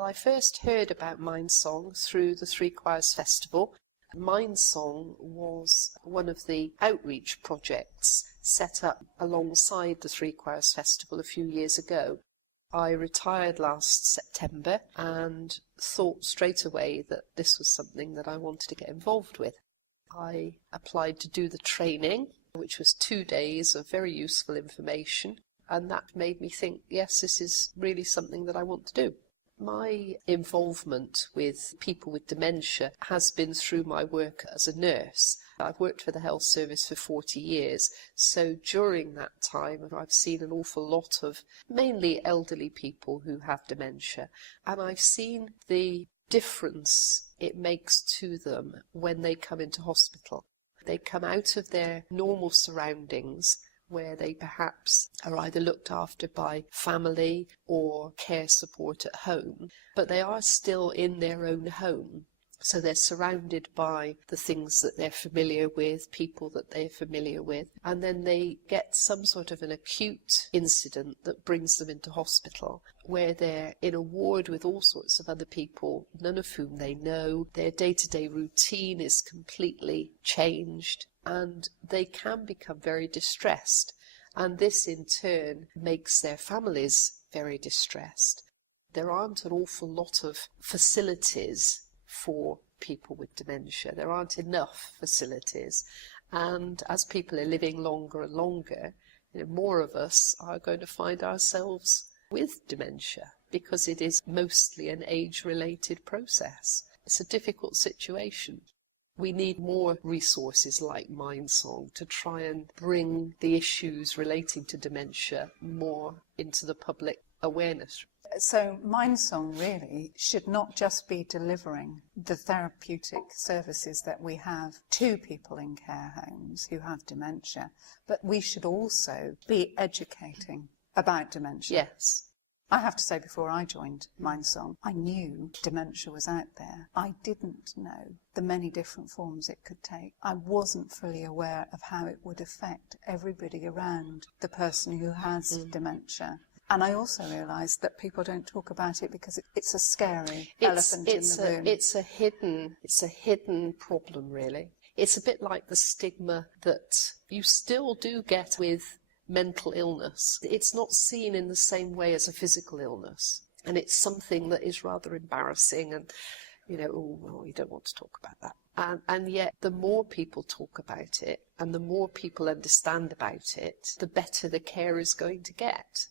I first heard about Mindsong through the Three Choirs Festival. Mindsong was one of the outreach projects set up alongside the Three Choirs Festival a few years ago. I retired last September and thought straight away that this was something that I wanted to get involved with. I applied to do the training, which was 2 days of very useful information, and that made me think, yes, this is really something that I want to do. My involvement with people with dementia has been through my work as a nurse. I've worked for the health service for 40 years, so during that time I've seen an awful lot of mainly elderly people who have dementia, and I've seen the difference it makes to them when they come into hospital. They come out of their normal surroundings where they perhaps are either looked after by family or care support at home, but they are still in their own home. So they're surrounded by the things that they're familiar with, people that they're familiar with, and then they get some sort of an acute incident that brings them into hospital, where they're in a ward with all sorts of other people, none of whom they know. Their day-to-day routine is completely changed, and they can become very distressed. And this in turn makes their families very distressed. There aren't an awful lot of facilities for people with dementia. There aren't enough facilities, and as people are living longer and longer, more of us are going to find ourselves with dementia because it is mostly an age-related process. It's a difficult situation. We need more resources like Mindsong to try and bring the issues relating to dementia more into the public awareness. So Mindsong really should not just be delivering the therapeutic services that we have to people in care homes who have dementia, but we should also be educating about dementia. Yes. I have to say, before I joined Mindsong, I knew dementia was out there. I didn't know the many different forms it could take. I wasn't fully aware of how it would affect everybody around the person who has dementia. And I also realised that people don't talk about it because it's a scary elephant in the room. It's a hidden problem, really. It's a bit like the stigma that you still do get with mental illness. It's not seen in the same way as a physical illness, and it's something that is rather embarrassing, and you don't want to talk about that. And yet the more people talk about it and the more people understand about it, the better the care is going to get.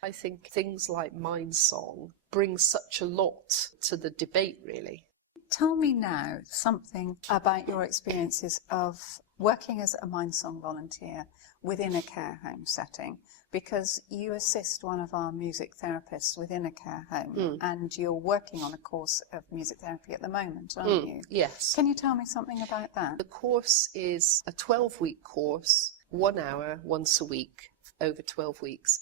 I think things like Mindsong bring such a lot to the debate, really. Tell me now something about your experiences of working as a Mindsong volunteer within a care home setting, because you assist one of our music therapists within a care home, and you're working on a course of music therapy at the moment, aren't you? Yes. Can you tell me something about that? The course is a 12-week course, 1 hour once a week, over 12 weeks.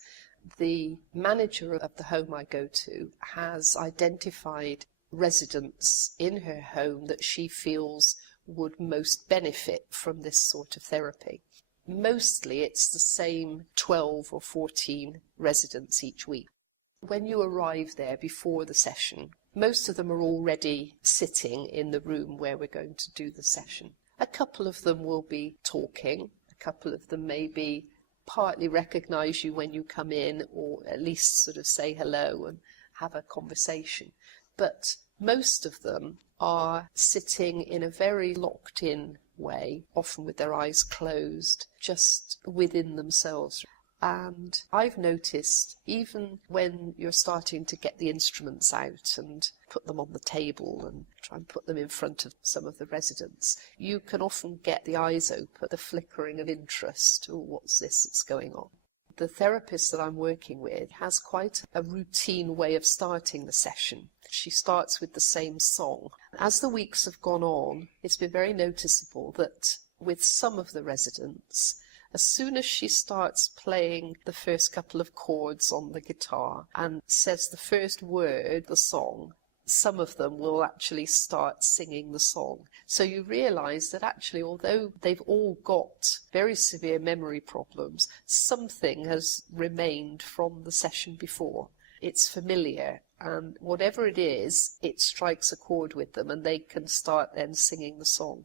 The manager of the home I go to has identified residents in her home that she feels would most benefit from this sort of therapy. Mostly it's the same 12 or 14 residents each week. When you arrive there before the session, most of them are already sitting in the room where we're going to do the session. A couple of them will be talking, a couple of them maybe partly recognise you when you come in, or at least sort of say hello and have a conversation. But most of them are sitting in a very locked-in way, often with their eyes closed, just within themselves. And I've noticed, even when you're starting to get the instruments out and put them on the table and try and put them in front of some of the residents, you can often get the eyes open, the flickering of interest. Oh, what's this that's going on? The therapist that I'm working with has quite a routine way of starting the session. She starts with the same song. As the weeks have gone on, it's been very noticeable that with some of the residents, as soon as she starts playing the first couple of chords on the guitar and says the first word, the song, some of them will actually start singing the song. So you realise that actually, although they've all got very severe memory problems, something has remained from the session before. It's familiar, and whatever it is, it strikes a chord with them and they can start then singing the song.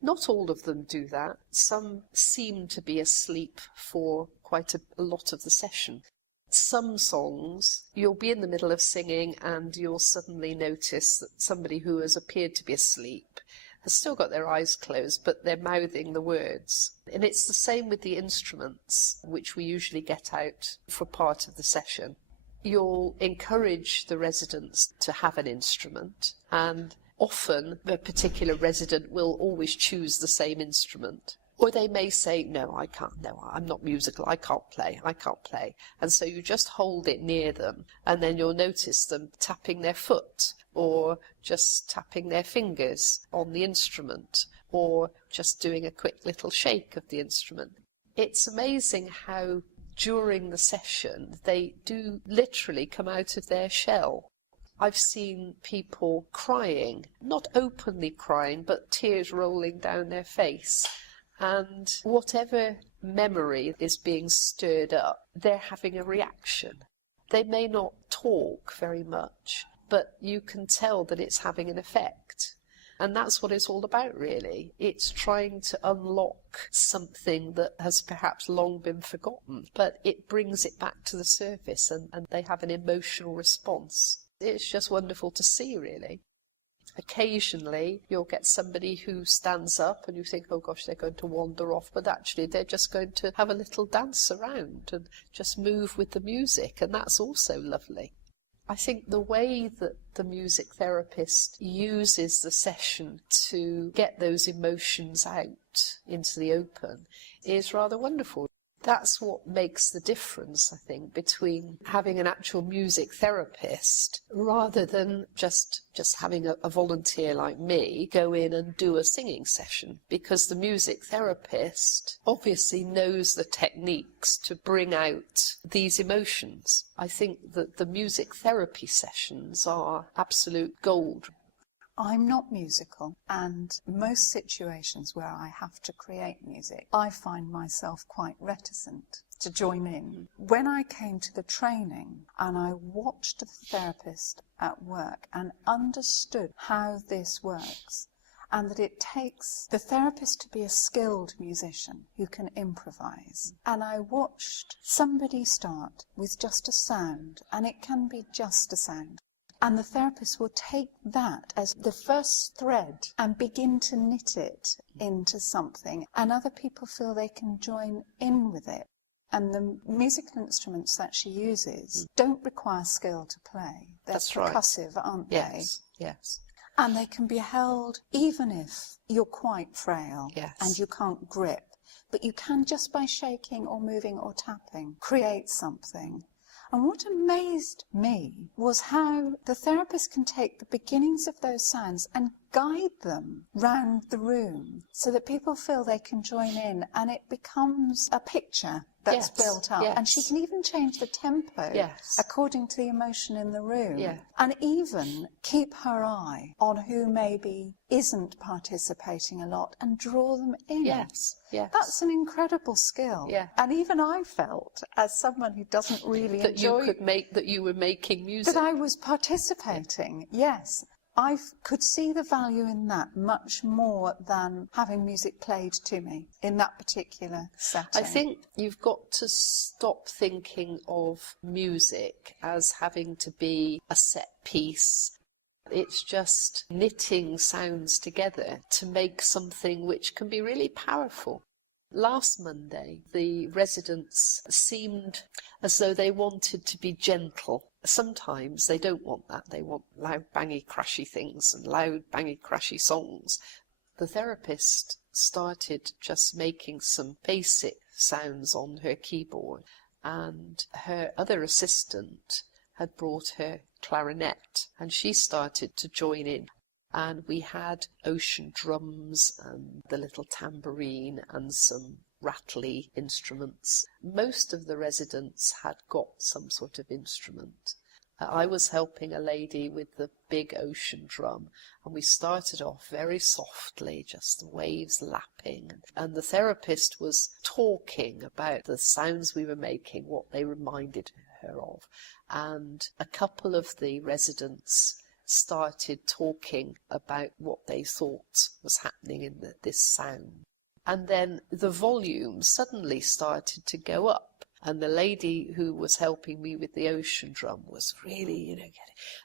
Not all of them do that. Some seem to be asleep for quite a lot of the session. Some songs, you'll be in the middle of singing and you'll suddenly notice that somebody who has appeared to be asleep has still got their eyes closed, but they're mouthing the words. And it's the same with the instruments, which we usually get out for part of the session. You'll encourage the residents to have an instrument, and often the particular resident will always choose the same instrument. Or they may say, no, I can't, no, I'm not musical, I can't play. And so you just hold it near them, and then you'll notice them tapping their foot, or just tapping their fingers on the instrument, or just doing a quick little shake of the instrument. It's amazing how during the session they do literally come out of their shell. I've seen people crying, not openly crying, but tears rolling down their face. And whatever memory is being stirred up, they're having a reaction. They may not talk very much, but you can tell that it's having an effect. And that's what it's all about, really. It's trying to unlock something that has perhaps long been forgotten, but it brings it back to the surface, and they have an emotional response. It's just wonderful to see, really. Occasionally you'll get somebody who stands up and you think, oh gosh, they're going to wander off, but actually they're just going to have a little dance around and just move with the music, and that's also lovely. I think the way that the music therapist uses the session to get those emotions out into the open is rather wonderful. That's what makes the difference, I think, between having an actual music therapist rather than just having a volunteer like me go in and do a singing session, because the music therapist obviously knows the techniques to bring out these emotions. I think that the music therapy sessions are absolute gold. I'm not musical, and most situations where I have to create music, I find myself quite reticent to join in. When I came to the training and I watched the therapist at work and understood how this works, and that it takes the therapist to be a skilled musician who can improvise. And I watched somebody start with just a sound, and it can be just a sound. And the therapist will take that as the first thread and begin to knit it into something, and other people feel they can join in with it. And the musical instruments that she uses don't require skill to play. They're percussive, right, aren't they? Yes. And they can be held even if you're quite frail and you can't grip. But you can, just by shaking or moving or tapping, create something. And what amazed me was how the therapist can take the beginnings of those sounds and guide them round the room so that people feel they can join in, and it becomes a picture that's built up. And she can even change the tempo according to the emotion in the room, and even keep her eye on who maybe isn't participating a lot and draw them in. That's an incredible skill. And even I felt, as someone who doesn't really that enjoy that you were making music, that I was participating. I could see the value in that much more than having music played to me in that particular setting. I think you've got to stop thinking of music as having to be a set piece. It's just knitting sounds together to make something which can be really powerful. Last Monday, the residents seemed as though they wanted to be gentle. Sometimes they don't want that. They want loud, bangy, crashy things and loud, bangy, crashy songs. The therapist started just making some basic sounds on her keyboard, and her other assistant had brought her clarinet, and she started to join in. And we had ocean drums and the little tambourine and some rattly instruments. Most of the residents had got some sort of instrument. I was helping a lady with the big ocean drum, and we started off very softly, just the waves lapping. And the therapist was talking about the sounds we were making, what they reminded her of. And a couple of the residents started talking about what they thought was happening in this sound. And then the volume suddenly started to go up. And the lady who was helping me with the ocean drum was really,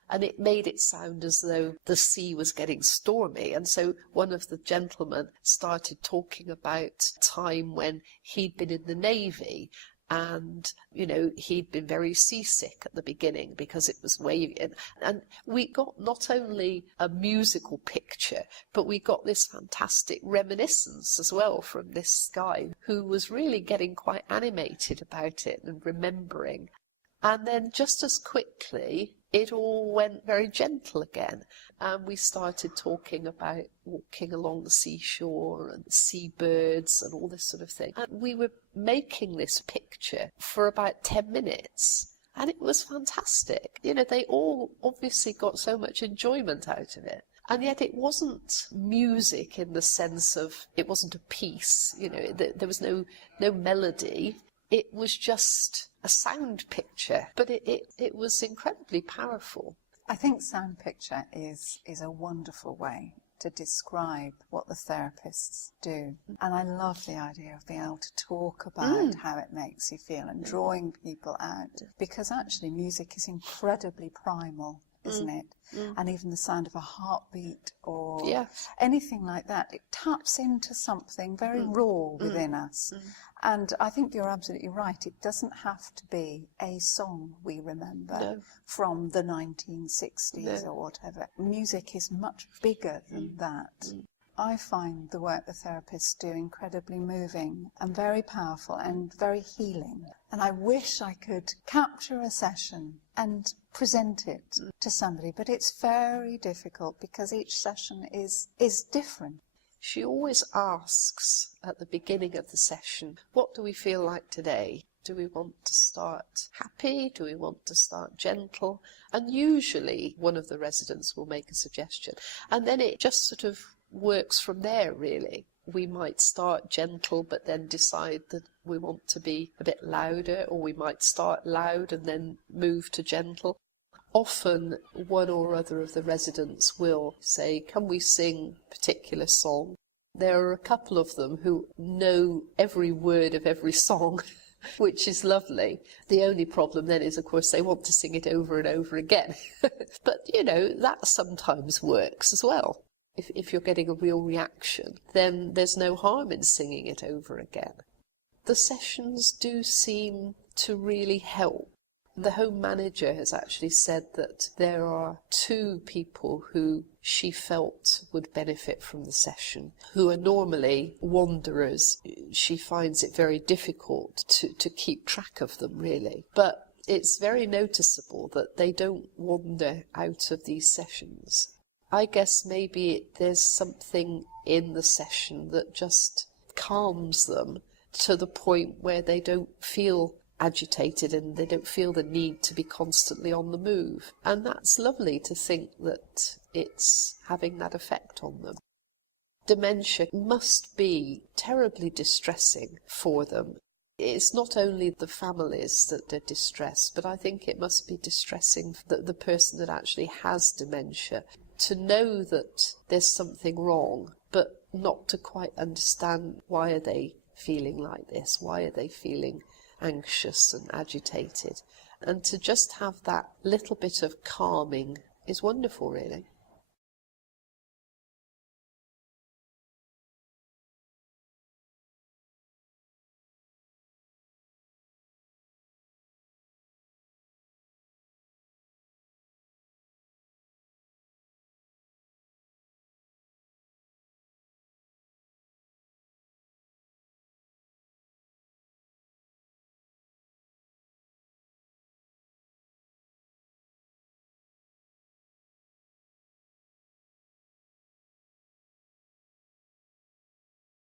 and it made it sound as though the sea was getting stormy. And so one of the gentlemen started talking about a time when he'd been in the Navy. And, he'd been very seasick at the beginning because it was waving. And we got not only a musical picture, but we got this fantastic reminiscence as well from this guy who was really getting quite animated about it and remembering. And then just as quickly, it all went very gentle again. And we started talking about walking along the seashore and seabirds and all this sort of thing. And we were making this picture for about 10 minutes. And it was fantastic. They all obviously got so much enjoyment out of it. And yet it wasn't music in the sense of, it wasn't a piece, there was no melody. It was just a sound picture, but it was incredibly powerful. I think sound picture is a wonderful way to describe what the therapists do. And I love the idea of being able to talk about how it makes you feel and drawing people out, because actually music is incredibly primal, isn't it? And even the sound of a heartbeat or anything like that, it taps into something very raw within us. And I think you're absolutely right. It doesn't have to be a song we remember from the 1960s or whatever. Music is much bigger than that. I find the work the therapists do incredibly moving and very powerful and very healing. And I wish I could capture a session and present it to somebody, but it's very difficult because each session is different. She always asks at the beginning of the session, what do we feel like today? Do we want to start happy? Do we want to start gentle? And usually one of the residents will make a suggestion. And then it just sort of works from there, really. We might start gentle but then decide that we want to be a bit louder, or we might start loud and then move to gentle. Often one or other of the residents will say, can we sing a particular song? There are a couple of them who know every word of every song, which is lovely. The only problem then is, of course, they want to sing it over and over again. But, that sometimes works as well. If you're getting a real reaction, then there's no harm in singing it over again. The sessions do seem to really help. The home manager has actually said that there are 2 people who she felt would benefit from the session, who are normally wanderers. She finds it very difficult to keep track of them, really. But it's very noticeable that they don't wander out of these sessions. I guess maybe there's something in the session that just calms them to the point where they don't feel agitated and they don't feel the need to be constantly on the move. And that's lovely to think that it's having that effect on them. Dementia must be terribly distressing for them. It's not only the families that are distressed, but I think it must be distressing for the person that actually has dementia to know that there's something wrong, but not to quite understand why are they feeling like this, why are they feeling anxious and agitated. And to just have that little bit of calming is wonderful, really.